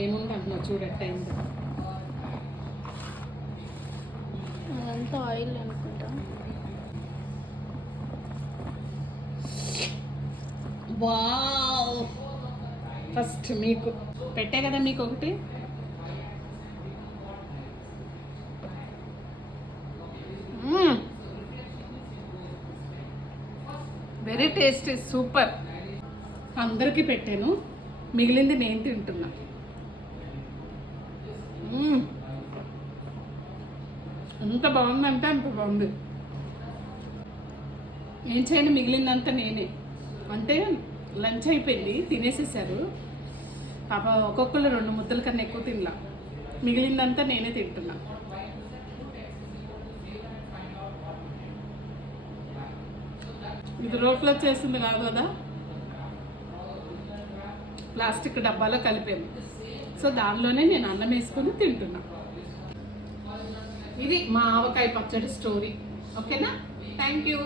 ఏముంది అంటున్నావు చూడట్టయింది. అదంతా ఆయిల్ అనుకుంటా. వావ్, ఫస్ట్ మీకు పెట్టే కదా మీకు ఒకటి. Very tasty, super. అందరికీ పెట్టాను, మిగిలింది నేను తింటున్నా. ఎంత బాగుందంటే అంత బాగుంది. ఏం చేయను, మిగిలిందంతా నేనే. అంటే లంచ్ అయిపోయింది, తినేసేసారు పాప. ఒక్కొక్కరు 2 ముద్దల కన్నా ఎక్కువ తినలా, మిగిలిందంతా నేనే తింటున్నా. ఇది రోట్లో చేసింది కాదు కదా, ప్లాస్టిక్ డబ్బాలో కలిపాము. సో దానిలోనే నేను అన్నం వేసుకొని తింటున్నా. ఇది మా ఆవకాయ పచ్చడి స్టోరీ. ఓకేనా? Thank you.